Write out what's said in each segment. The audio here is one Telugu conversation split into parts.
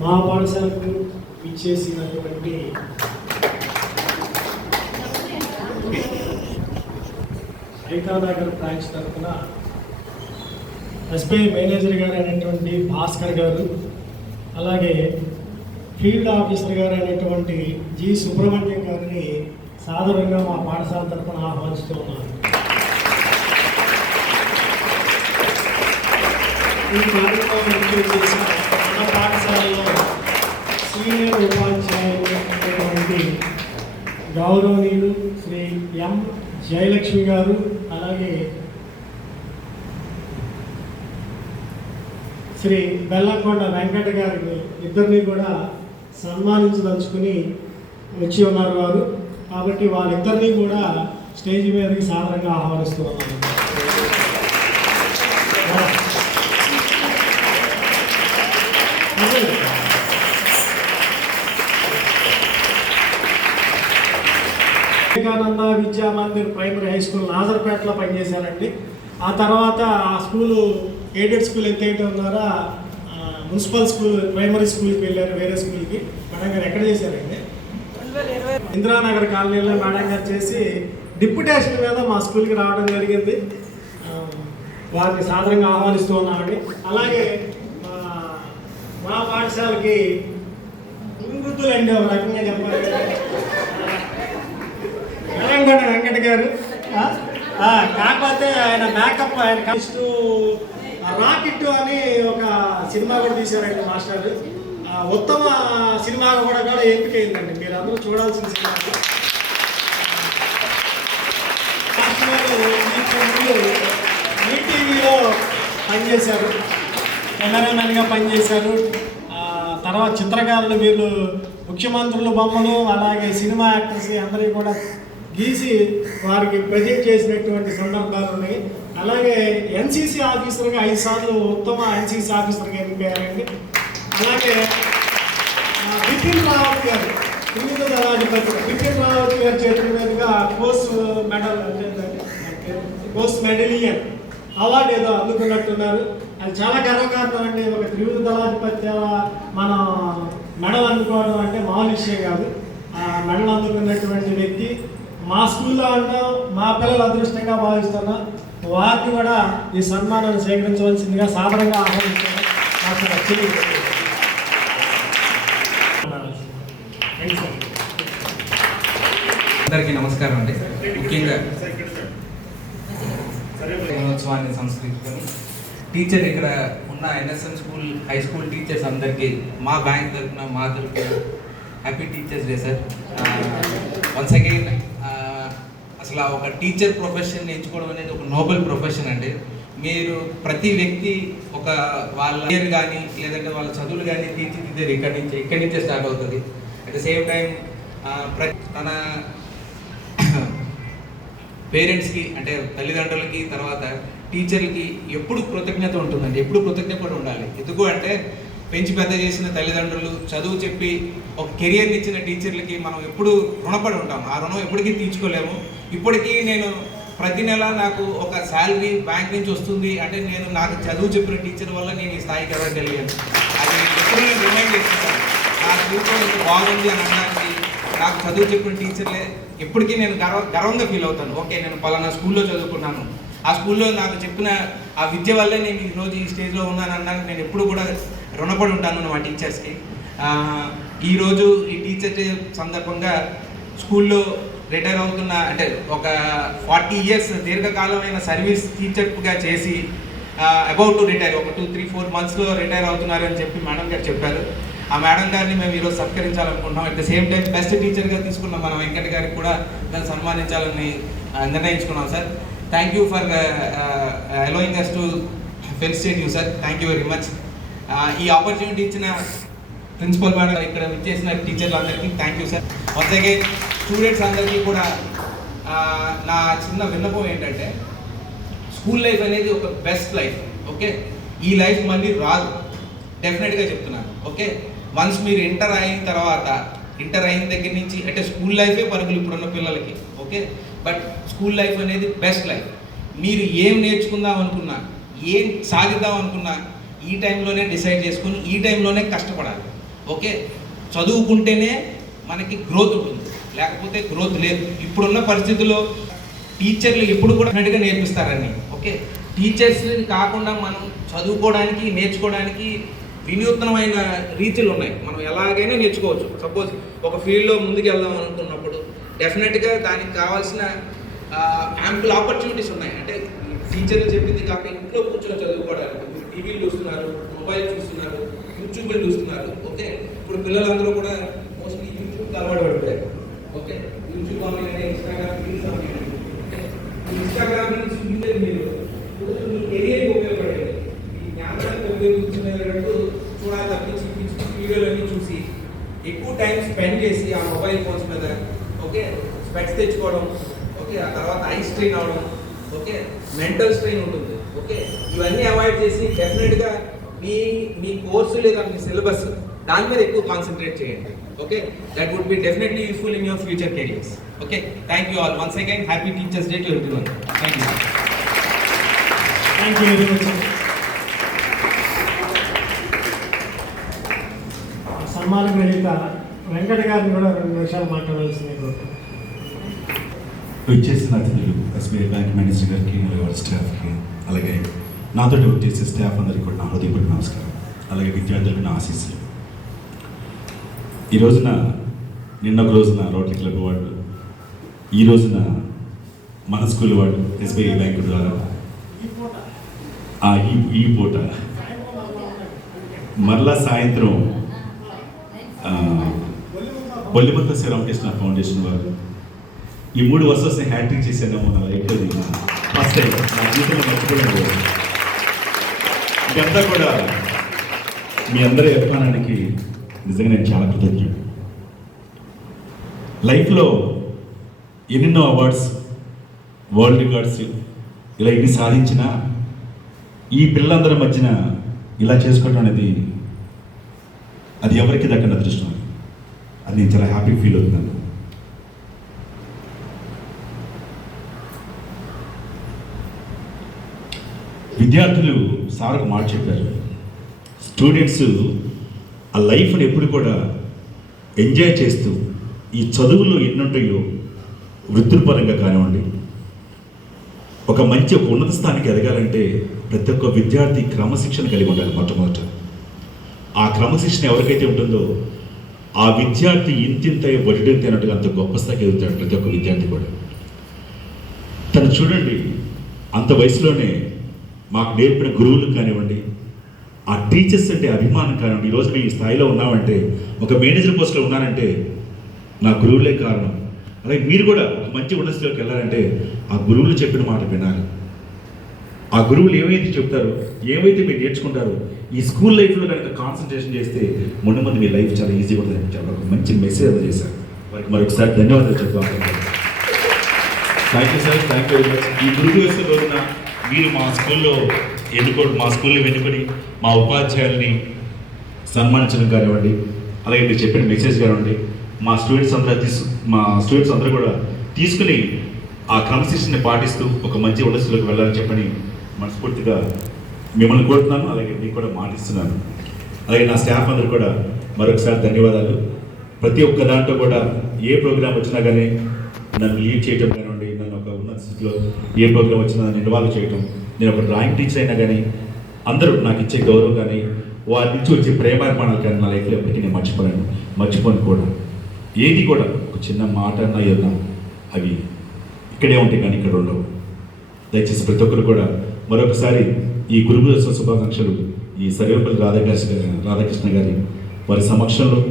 మా పాఠశాలకు ఇచ్చేసినటువంటి ఐకానగర్ బ్రాంచ్ తరఫున ఎస్బీఐ మేనేజర్ గారు అయినటువంటి భాస్కర్ గారు అలాగే ఫీల్డ్ ఆఫీసర్ గారు అయినటువంటి జి సుబ్రహ్మణ్యం గారిని సాధారణంగా మా పాఠశాల తరఫున ఆహ్వానిస్తూ ఉన్నాను. ఈ కార్యక్రమం చేసిన సీనియర్ ఉపాధ్యాయులు గౌరవనీయులు శ్రీ ఎం జయలక్ష్మి గారు అలాగే శ్రీ బెల్లకొండ వెంకట గారిని ఇద్దరిని కూడా సన్మానించదలుచుకుని వచ్చి ఉన్నారు వారు. కాబట్టి వాళ్ళిద్దరినీ కూడా స్టేజ్ మీదకి సాధారణంగా ఆహ్వానిస్తున్నాను Vivekananda Vidya Mandir primary high school నాజర్పేటలో పనిచేశానండి ఆ తర్వాత ఆ స్కూలు ఎయిడెడ్ స్కూల్ ఎంత ద్వారా మున్సిపల్ స్కూల్ ప్రైమరీ స్కూల్కి వెళ్ళారు వేరే స్కూల్కి. మేడం గారు ఎక్కడ చేశారండి? ఇందిరానగర్ కాలనీలో మేడం గారు చేసి డిప్యుటేషన్ మీద మా స్కూల్కి రావడం జరిగింది. వారిని సాధారణంగా ఆహ్వానిస్తూ ఉన్నామండి అలాగే మా మా పాఠశాలకి వృద్ధులండి ఒక రకంగా చెప్పాలి తెలంగాణ వెంకట గారు. కాకపోతే ఆయన మేకప్ ఆయన కలుస్తూ రాకెట్ అని ఒక సినిమా కూడా తీశారండి మాస్టర్. ఉత్తమ సినిమా కూడా కూడా ఎంపికైందండి. మీరు అందరూ చూడాల్సిన సినిమా ఈటీవీలో పనిచేశారు. కెమెరామెన్గా పనిచేశారు. తర్వాత చిత్రకారులు వీళ్ళు ముఖ్యమంత్రుల బొమ్మలు అలాగే సినిమా యాక్టర్స్ అందరికీ కూడా గీసి వారికి ప్రజెంట్ చేసినటువంటి సందర్భాలు ఉన్నాయి. అలాగే ఎన్సీసీ ఆఫీసర్గా ఐదు సార్లు ఉత్తమ ఎన్సీసీ ఆఫీసర్గా ఎన్నికయ్యారండి. అలాగే బిపిన్ రావత్ గారు త్రివిధ దళాధిపతి బిపిన్ రావత్ గారి చేతుల మీదుగా post medal post medallion award ఏదో అందుకున్నట్టున్నారు. అది చాలా గర్వకారణం అండి ఒక త్రివిధ దళాధిపత్య మనం మెడల్ అందుకోవడం అంటే మామూలు విషయం కాదు. ఆ మెడల్ అందుకున్నటువంటి వ్యక్తి మా స్కూల్లో ఉంటాం మా పిల్లలు అదృష్టంగా భావిస్తున్నా వారిని కూడా ఈ సన్మానాన్ని స్వీకరించవలసిందిగా సాధారణంగా ఆహ్వానిస్తాను నాకు నచ్చింది సార్ అందరికీ నమస్కారం అండి. ముఖ్యంగా దినోత్సవాన్ని సంస్కరించుకొని టీచర్ ఇక్కడ ఉన్న NSN school high school teachers అందరికీ మా బ్యాంక్ తరఫున మా తరఫున happy teachers day sir. Once again అసలు ఒక టీచర్ ప్రొఫెషన్ ఎంచుకోవడం అనేది ఒక నోబెల్ ప్రొఫెషన్ అండి. మీరు ప్రతి వ్యక్తి ఒక వాళ్ళ ఇయర్ కానీ లేదంటే వాళ్ళ చదువులు కానీ తీర్చిదిద్దేది ఇక్కడి నుంచి ఇక్కడి నుంచే స్టార్ట్ అవుతుంది. అట్ ద సేమ్ టైం ప్రతి తన పేరెంట్స్కి అంటే తల్లిదండ్రులకి తర్వాత టీచర్లకి ఎప్పుడు కృతజ్ఞత ఉంటుందండి. ఎప్పుడు కృతజ్ఞత కూడా ఉండాలి. ఎందుకు అంటే పెంచి పెద్ద చేసిన తల్లిదండ్రులు చదువు చెప్పి ఒక కెరియర్ ఇచ్చిన టీచర్లకి మనం ఎప్పుడు రుణపడి ఉంటాం. ఆ రుణం ఎప్పటికీ తీర్చుకోలేము. ఇప్పటికీ నేను ప్రతి నెల నాకు ఒక శాలరీ బ్యాంక్ నుంచి వస్తుంది. అంటే నేను నాకు చదువు చెప్పిన టీచర్ వల్ల నేను ఈ స్థాయికి ఎవరికెళ్ళాను అది ఎప్పుడు నేను రిమైండ్ చేస్తున్నాను నా జీవితం ఇంత బాగుంది అని అనడానికి నాకు చదువు చెప్పిన టీచర్లే ఎప్పటికీ నేను గర్వ గర్వంగా ఫీల్ అవుతాను. ఓకే నేను పలానా స్కూల్లో చదువుకున్నాను. ఆ స్కూల్లో నాకు చెప్పిన ఆ విద్య వల్లే నేను ఈరోజు ఈ స్టేజ్లో ఉన్నాను అనడానికి నేను ఎప్పుడు కూడా రుణపడి ఉంటాను మా టీచర్స్కి. ఈరోజు ఈ టీచర్ డే సందర్భంగా స్కూల్లో రిటైర్ అవుతున్న అంటే ఒక ఫార్టీ ఇయర్స్ దీర్ఘకాలమైన సర్వీస్ టీచర్గా చేసి అబౌట్ టు రిటైర్ ఒక టూ త్రీ ఫోర్ మంత్స్లో రిటైర్ అవుతున్నారు అని చెప్పి మేడం గారు చెప్పారు. ఆ మేడం గారిని మేము ఈరోజు సత్కరించాలనుకుంటున్నాం. At the same time best టీచర్గా తీసుకున్న మన వెంకట గారికి కూడా దాన్ని సన్మానించాలని నిర్ణయించుకున్నాం sir. Thank you for allowing us to felicitate you sir thank you very much ఈ ఆపర్చునిటీ ఇచ్చిన ప్రిన్సిపల్ మేడం ఇక్కడ విచ్చేసిన టీచర్లు అందరికీ thank you sir once again students అందరికీ కూడా నా చిన్న విన్నపం ఏంటంటే స్కూల్ లైఫ్ అనేది ఒక బెస్ట్ లైఫ్ ఓకే? ఈ లైఫ్ మళ్ళీ రాదు. డెఫినెట్గా చెప్తున్నాను ఓకే? వన్స్ మీరు ఇంటర్ అయిన తర్వాత ఇంటర్ అయిన దగ్గర నుంచి అంటే స్కూల్ లైఫే పరుగులు ఇప్పుడున్న పిల్లలకి ఓకే? బట్ స్కూల్ లైఫ్ అనేది బెస్ట్ లైఫ్. మీరు ఏం నేర్చుకుందాం అనుకున్నా ఏం సాధిద్దాం అనుకున్నా ఈ టైంలోనే డిసైడ్ చేసుకుని ఈ టైంలోనే కష్టపడాలి ఓకే? చదువుకుంటేనే మనకి గ్రోత్ ఉంటుంది. లేకపోతే గ్రోత్ లేదు. ఇప్పుడున్న పరిస్థితుల్లో టీచర్లు ఎప్పుడు కూడా డెఫినెట్గా నేర్పిస్తారని ఓకే? టీచర్స్ కాకుండా మనం చదువుకోవడానికి నేర్చుకోవడానికి వినూత్నమైన రీతులు ఉన్నాయి. మనం ఎలాగైనా నేర్చుకోవచ్చు. సపోజ్ ఒక ఫీల్డ్లో ముందుకు వెళ్దాం అనుకున్నప్పుడు డెఫినెట్గా దానికి కావాల్సిన యాంపుల్ ఆపర్చునిటీస్ ఉన్నాయి. అంటే టీచర్లు చెప్పింది కాక ఇంట్లో కూర్చొని చదువుకోవడానికి. టీవీలు చూస్తున్నారు మొబైల్ చూస్తున్నారు యూట్యూబ్లు చూస్తున్నారు. ఓకే? ఇప్పుడు పిల్లలందరూ కూడా మోస్ట్లీ యూట్యూబ్ అలవాటు పడిపోయారు okay YouTube online Instagram reels online Instagram reels చూస్తే మీరు మీ కెరియర్కి ఉపయోగపడేది. ఈ జ్ఞానానికి ఉపయోగించినట్టు చూడాలి తప్పించి పిచ్చి పిచ్చి వీడియోలన్నీ చూసి ఎక్కువ టైం స్పెండ్ చేసి ఆ మొబైల్ ఫోన్స్ మీద ఓకే స్పెక్స్ తెచ్చుకోవడం ఓకే ఆ తర్వాత ఐ స్ట్రెయిన్ అవడం ఓకే మెంటల్ స్ట్రెయిన్ ఉంటుంది ఓకే ఇవన్నీ అవాయిడ్ చేసి డెఫినెట్గా మీ మీ కోర్సు లేదా మీ సిలబస్ దాని మీద ఎక్కువ కాన్సన్ట్రేట్ చేయండి. Okay that would be definitely useful in your future careers okay thank you all once again happy teachers day to everyone thank you thank you very much సన్మాన గ్రహీత వెంకట గారిని కూడా రెండు నిమిషాలు మాట్లాడవలసింది. వచ్చేసిన అతిథులు ఎస్బీఐ బ్యాంక్ మేనేజర్ గారికి మరియు స్టాఫ్కి అలాగే నాతో వర్క్ చేసే స్టాఫ్ అందరికీ కూడా నా హృదయపూర్వక నమస్కారం. అలాగే విద్యార్థులకు నా ఆశీస్సులు. ఈ రోజున నిన్న ఒక రోజున రోటరీ క్లబ్ వాళ్ళు ఈ రోజున మన స్కూల్ వాళ్ళు ఎస్బీఐ బ్యాంకు ద్వారా ఈ పూట ఆ ఈ ఈ పూట మరలా సాయంత్రం ఆ, బొల్లిమంత శ్రీరామకృష్ణ ఫౌండేషన్ వారు ఈ మూడు వర్షాల్స్ని హ్యాట్రిక్ చేశానేమో నా లైఫ్లో ఇది ఫస్ట్ టైం నా జీవితంలో మర్చిపోయాను ఇదంతా కూడా మీ అందరి అభిమానానికి నిజంగా నేను చాలా కృతజ్ఞుడు. లైఫ్లో ఎన్నెన్నో అవార్డ్స్ వరల్డ్ రికార్డ్స్ ఇలా ఇన్ని సాధించినా ఈ పిల్లలందరి మధ్యన ఇలా చేసుకోవడం అనేది అది ఎవరికి దక్కని అదృష్టం అది. నేను చాలా హ్యాపీ ఫీల్ అవుతున్నాను. విద్యార్థులు సార్ ఒక మాట చెప్పారు. స్టూడెంట్స్ ఆ లైఫ్ని ఎప్పుడు కూడా ఎంజాయ్ చేస్తూ ఈ చదువులు ఎన్నుంటాయో వృత్తిపరంగా కానివ్వండి ఒక మంచి ఒక ఉన్నత స్థానికి ఎదగాలంటే ప్రతి ఒక్క విద్యార్థి క్రమశిక్షణ కలిగి ఉండాలి మొట్టమొదట. ఆ క్రమశిక్షణ ఎవరికైతే ఉంటుందో ఆ విద్యార్థి ఇంతింత వడ్డీ అన్నట్టుగా అంత గొప్ప స్థాయికి ఎదుగుతాడు ప్రతి ఒక్క విద్యార్థి కూడా. తను చూడండి అంత వయసులోనే మాకు నేర్పిన గురువులు కానివ్వండి ఆ టీచర్స్ అంటే అభిమానం కారణం. ఈరోజు మేము ఈ స్థాయిలో ఉన్నామంటే ఒక మేనేజర్ పోస్ట్లో ఉన్నానంటే నా గురువులే కారణం. అలాగే మీరు కూడా ఒక మంచి ఉన్నతిలోకి వెళ్ళాలంటే ఆ గురువులు చెప్పిన మాట వినాలి. ఆ గురువులు ఏమైతే చెప్తారో ఏమైతే మీరు నేర్చుకుంటారో ఈ స్కూల్ లైఫ్లో కనుక కాన్సన్ట్రేషన్ చేస్తే ముందు ముందు మీ లైఫ్ చాలా ఈజీగా ఉంటుంది చాలా ఒక మంచి మెసేజ్ అందజేశారు వారికి మరొకసారి ధన్యవాదాలు చెప్తాను thank you sir thank you very much ఈ గురువు వేసిన రోజున మీరు మా స్కూల్లో ఎన్నుకోండి. మా స్కూల్ని వెనుకొని మా ఉపాధ్యాయుల్ని సన్మానించడం కానివ్వండి అలాగే మీరు చెప్పిన మెసేజ్ కానివ్వండి మా స్టూడెంట్స్ అందరూ తీసు మా స్టూడెంట్స్ అందరూ కూడా తీసుకుని ఆ క్రమశిక్షణని పాటిస్తూ ఒక మంచి ఉండస్సులోకి వెళ్ళాలని చెప్పని మనస్ఫూర్తిగా మిమ్మల్ని కోరుతున్నాను. అలాగే మీకు కూడా మాటిస్తున్నాను అలాగే నా స్టాఫ్ అందరూ కూడా మరొకసారి ధన్యవాదాలు. ప్రతి ఒక్క దాంట్లో కూడా ఏ ప్రోగ్రాం వచ్చినా కానీ నన్ను లీడ్ చేయటం కానివ్వండి నన్ను ఒక ఉన్నత స్థితిలో ఏ ప్రోగ్రాం వచ్చినా నన్ను ఇన్వాల్వ్ చేయటం నేను ఒక డ్రాయింగ్ టీచర్ అయినా కానీ అందరూ నాకు ఇచ్చే గౌరవం కానీ వారి నుంచి వచ్చే ప్రేమాభిమానాలు కానీ నా లైఫ్లో ఎప్పటికీ నేను మర్చిపోలేను. మర్చిపోను కూడా. ఏది కూడా ఒక చిన్న మాట అన్నా ఏదన్నా అవి ఇక్కడే ఉంటాయి కానీ ఇక్కడ ఉండవు. దయచేసి ప్రతి ఒక్కరు కూడా మరొకసారి ఈ గురువు శుభాకాంక్షలు ఈ సర్వేపల్లి రాధాకృష్ణ రాధాకృష్ణ గారి వారి సమక్షంలో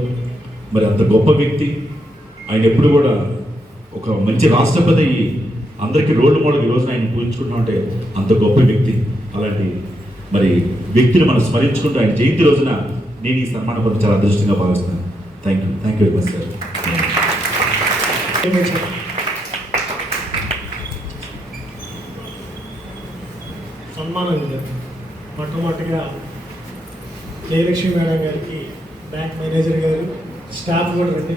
మరి అంత గొప్ప వ్యక్తి. ఆయన ఎప్పుడు కూడా ఒక మంచి రాష్ట్రపతి అయ్యి అందరికీ రోడ్డు మోడల్ ఈ రోజున ఆయన పూజించుకుంటా ఉంటే అంత గొప్ప వ్యక్తి. అలాంటి మరి వ్యక్తిని మనం స్మరించుకుంటూ ఆయన జయంతి రోజున నేను ఈ సన్మానం పొందడం చాలా అదృష్టంగా భావిస్తున్నాను. Thank you thank you very much sir? సన్మానం మొట్టమొదటిగా జయలక్ష్మి మేడం గారికి బ్యాంక్ మేనేజర్ గారు స్టాఫ్ కూడా రండి.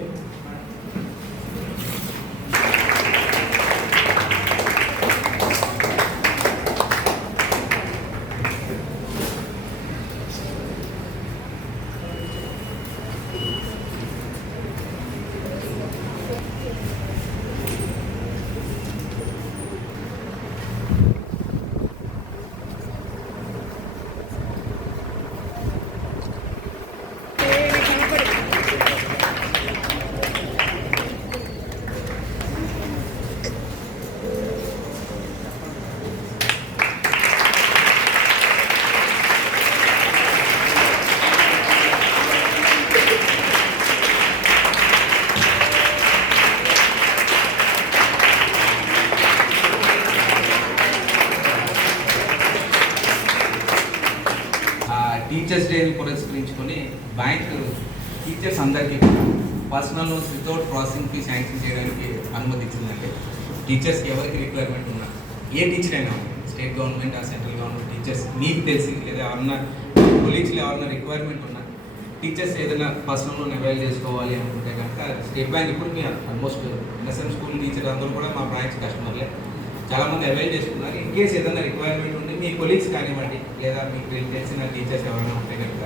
శాంక్షన్ చేయడానికి అనుమతించిందంటే టీచర్స్ ఎవరికి రిక్వైర్మెంట్ ఉన్నా ఏ టీచర్ అయినా స్టేట్ గవర్నమెంట్ ఆ సెంట్రల్ గవర్నమెంట్ టీచర్స్ మీకు తెలిసి లేదా ఎవరన్నా కొలీగ్స్లో ఎవరన్నా రిక్వైర్మెంట్ ఉన్నా టీచర్స్ ఏదైనా పర్సనల్ లోన్ అవైల్ చేసుకోవాలి అనుకుంటే కనుక స్టేట్ బ్యాంక్ ఇప్పుడు మీ ఆల్మోస్ట్ ఎన్ఎస్ఎం స్కూల్ టీచర్ అందరూ కూడా మా బ్రాంచ్ కస్టమర్లే చాలామంది అవైల్ చేసుకున్నారు. ఇన్ కేస్ ఏదైనా రిక్వైర్మెంట్ ఉంటే మీ కొలీగ్స్ కానివ్వండి లేదా మీకు తెలిసిన టీచర్స్ ఎవరైనా ఉంటే కనుక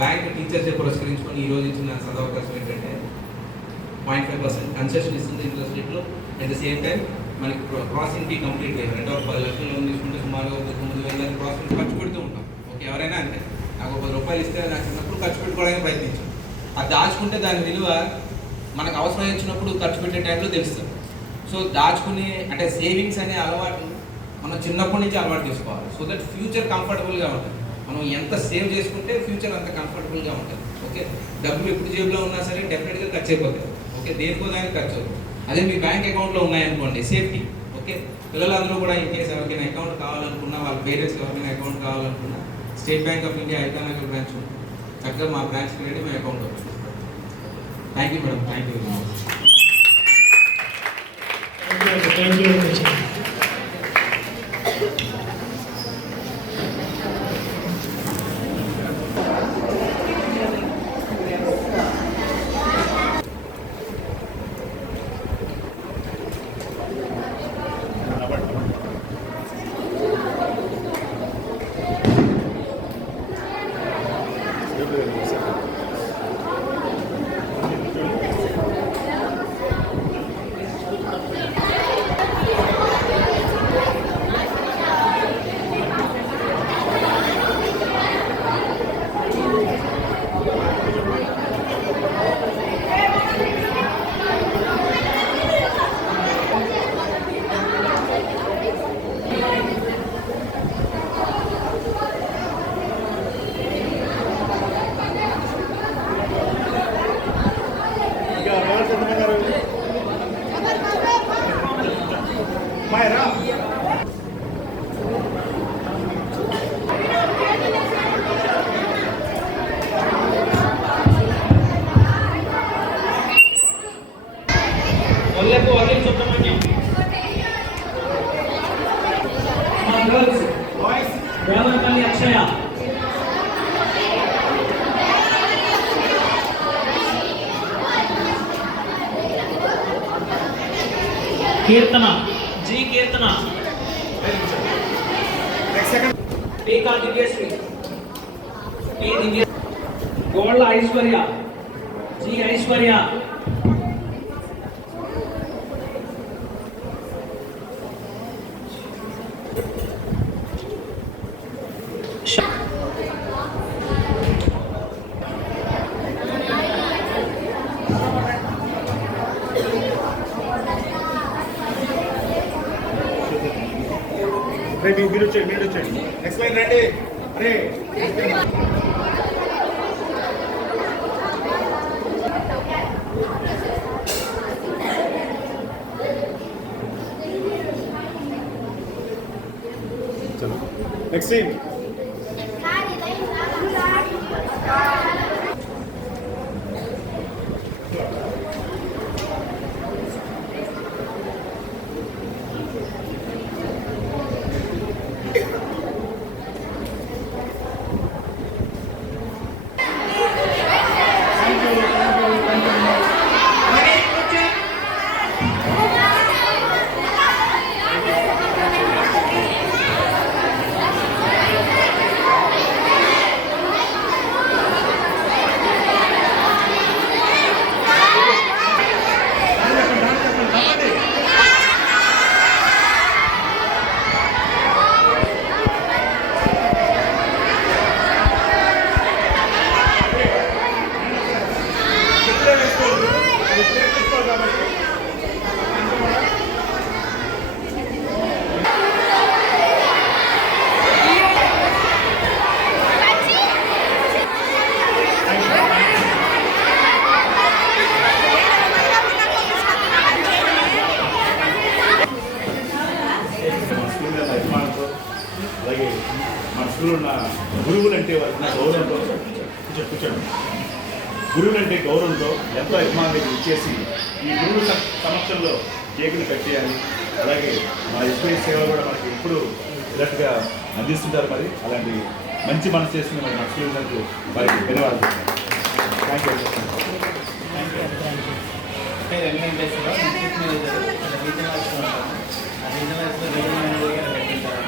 బ్యాంక్ టీచర్స్ పురస్కరించుకొని ఈ రోజు ఇచ్చిన సదవకాశం ఏంటంటే పాయింట్ ఫైవ్ పర్సెంట్. కన్సెషన్ ఇస్తుంది ఇంట్రెస్ట్ రేట్లో అట్ ద సేమ్ టైం మనకి క్రాసింగ్ ఫీ కంప్లీట్ లేదు. రెండు ఒక పది లక్షలు లోన్ తీసుకుంటే సుమారుగా ఒక తొమ్మిది వేల దాకా ఖర్చు పెడుతూ ఉంటాం. ఓకే ఎవరైనా అంతే. నాకు ఒక పది రూపాయలు ఇస్తే నాకు చిన్నప్పుడు ఖర్చు పెట్టుకోవడానికి ప్రయత్నించాం. అది దాచుకుంటే దాని విలువ మనకు అవసరం వచ్చినప్పుడు ఖర్చు పెట్టే టైంలో తెలుస్తుంది. సో దాచుకుని అంటే సేవింగ్స్ అనే అలవాటు మనం చిన్నప్పటి నుంచి అలవాటు చేసుకోవాలి. సో దట్ ఫ్యూచర్ కంఫర్టబుల్గా ఉంటుంది. మనం ఎంత సేవ్ చేసుకుంటే ఫ్యూచర్ అంత కంఫర్టబుల్గా ఉంటుంది. ఓకే? డబ్బులు ఎప్పుడు జేబులో ఉన్నా సరే డెఫినెట్గా ఖర్చు అయిపోతుంది ఓకే దేనికో దానికి ఖర్చు అవుతుంది. అదే మీ బ్యాంక్ అకౌంట్లో ఉన్నాయనుకోండి సేఫ్టీ ఓకే? పిల్లలందరూ కూడా ఇన్ కేసు ఎవరికైనా అకౌంట్ కావాలనుకున్నా వాళ్ళ పేరెంట్స్ ఎవరికైనా అకౌంట్ కావాలనుకున్నా State Bank of India Aikanagar branch ఉంది. చక్కగా మా బ్రాంచ్కి వెళ్ళి మీ అకౌంట్ వచ్చింది thank you madam thank you very much thank you very much ఒళ్ళకు వదిలి సుబ్రహ్మణ్యం మా గర్ల్స్ దేవరపల్లి అక్షయ కీర్తన జీ కీర్తన. టీకా Divyasri. T Divya Golla Aishwarya G Aishwarya. రండి మీరు వచ్చేయండి మీరు వచ్చేయండి. నెక్స్ట్ లైన్ రండి. అరే చలో నెక్స్ట్ టీమ్ మన స్కూల్ మీద అభిమానంతో అలాగే మన స్కూల్ ఉన్న గురువులు అంటే వారికి ఉన్న గౌరవంతో చెప్పి కూర్చోండి గురువులు అంటే గౌరవంతో ఎంతో అభిమానులకు ఇచ్చేసి ఈ గురువు స- సమక్షంలో కేకులు కట్ చేయాలి అలాగే మా ఎస్పీ సేవలు కూడా మనకి ఎప్పుడు ఇలాంటిగా అందిస్తుంటారు మరి అలాంటి మంచి మనసు చేసిన మరి మన స్టూడెంట్లకు వారికి ధన్యవాదాలు. థ్యాంక్ యూ పేరు ఉంటాను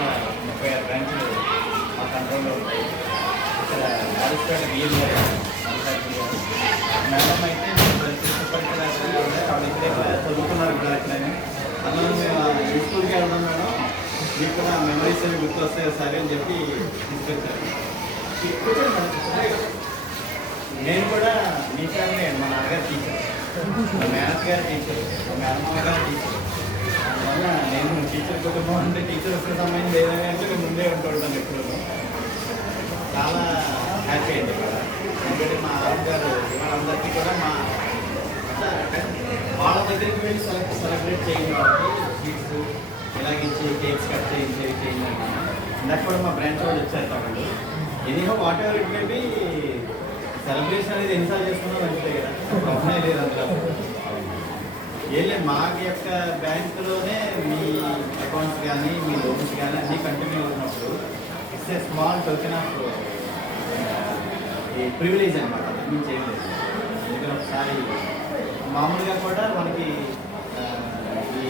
ఆ ముప్పై ఆరు బ్రాంచ్లు మా కంట్రోల్లో ఉంటాయి. ఇక్కడ ఆరిస్పేట బిఎం గారు మేడం అయితే ప్రిన్సిపల్ ఆవిడ అట్లనే అందులో మేము స్కూల్కి వెళ్ళడం మేడం. మీకు నా మెమరీస్ అవి గుర్తు వస్తాయి సరే అని చెప్పి తీసుకొచ్చారు. నేను కూడా మీ ఫ్యామిలీ అండి మా నాన్నగారు టీచర్ మా మేనత్ గారు టీచర్ మా మేనమామ గారు టీచర్ అందువల్ల నేను టీచర్ కుటుంబం అంటే టీచర్ వచ్చిన సంబంధించి లేదని అంటే నేను ముందే ఉంటుంటాను ఎప్పుడు చాలా హ్యాపీ అండి ఇక్కడ. ఎందుకంటే మా ఆవిడ గారు వాళ్ళందరికీ కూడా మా వాళ్ళ దగ్గరికి వెళ్ళి సెలెక్ట్ సెలబ్రేట్ చేయండి వాళ్ళకి స్వీట్స్ ఇలాగించి కేక్స్ కట్ చేయించి చేయండి ఇందాక కూడా మా బ్రాంచ్ వాళ్ళు వచ్చారు కాబట్టి anyhow whatever it may be celebration అనేది ఎన్నిసార్లు చేసుకున్నా మంచిదే కదా. ప్రాబ్లం లేదు అందులో. ఏం లేదు మా యొక్క బ్యాంకులోనే మీ అకౌంట్స్ కానీ మీ లోన్స్ కానీ అన్నీ కంటిన్యూ అవుతున్నప్పుడు it's a small token of ఈ ప్రివిలేజ్ అనమాట అంతకు మించి ఏం లేదు. ఎందుకంటే ఒకసారి మామూలుగా కూడా మనకి uh, ఈ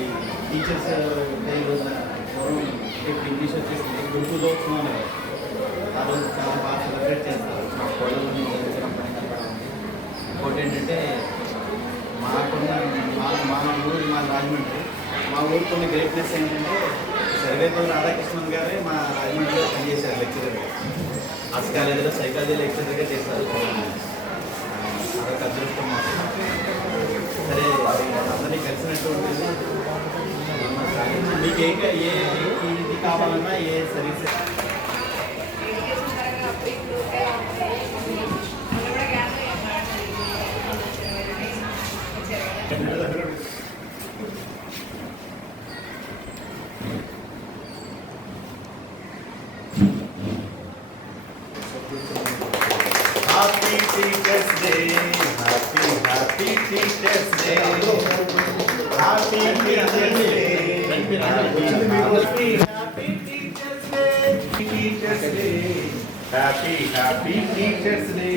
టీచర్స్ డే uh, రోజున పూర్వం ఇప్పుడు ఇంగ్లీష్ వచ్చేసింది గురుకులోత్సవం అనేది ఆ రోజు చాలా బాగా సెలబ్రేట్ చేస్తారు. మా కోళ్ళని మేము పని నుంచి ఉంది. ఇంకోటి ఏంటంటే మాకున్న మా మా ఊరు మా రాజమండ్రి మా ఊరు కొన్ని గ్రేట్నెస్ ఏంటంటే సర్వేపల్లి రాధాకృష్ణన్ గారే మా రాజమండ్రిలో పనిచేశారు లెక్చరర్ ఆర్ట్స్ కాలేజీలో సైకాలజీ లెక్చరర్గా చేశారు అదొక అదృష్టం మాకు. సరే అందరినీ కలిసినట్టు ఉంటుంది మీకు ఏ ఏ ఇది కావాలన్నా ఏ services happy happy teachers day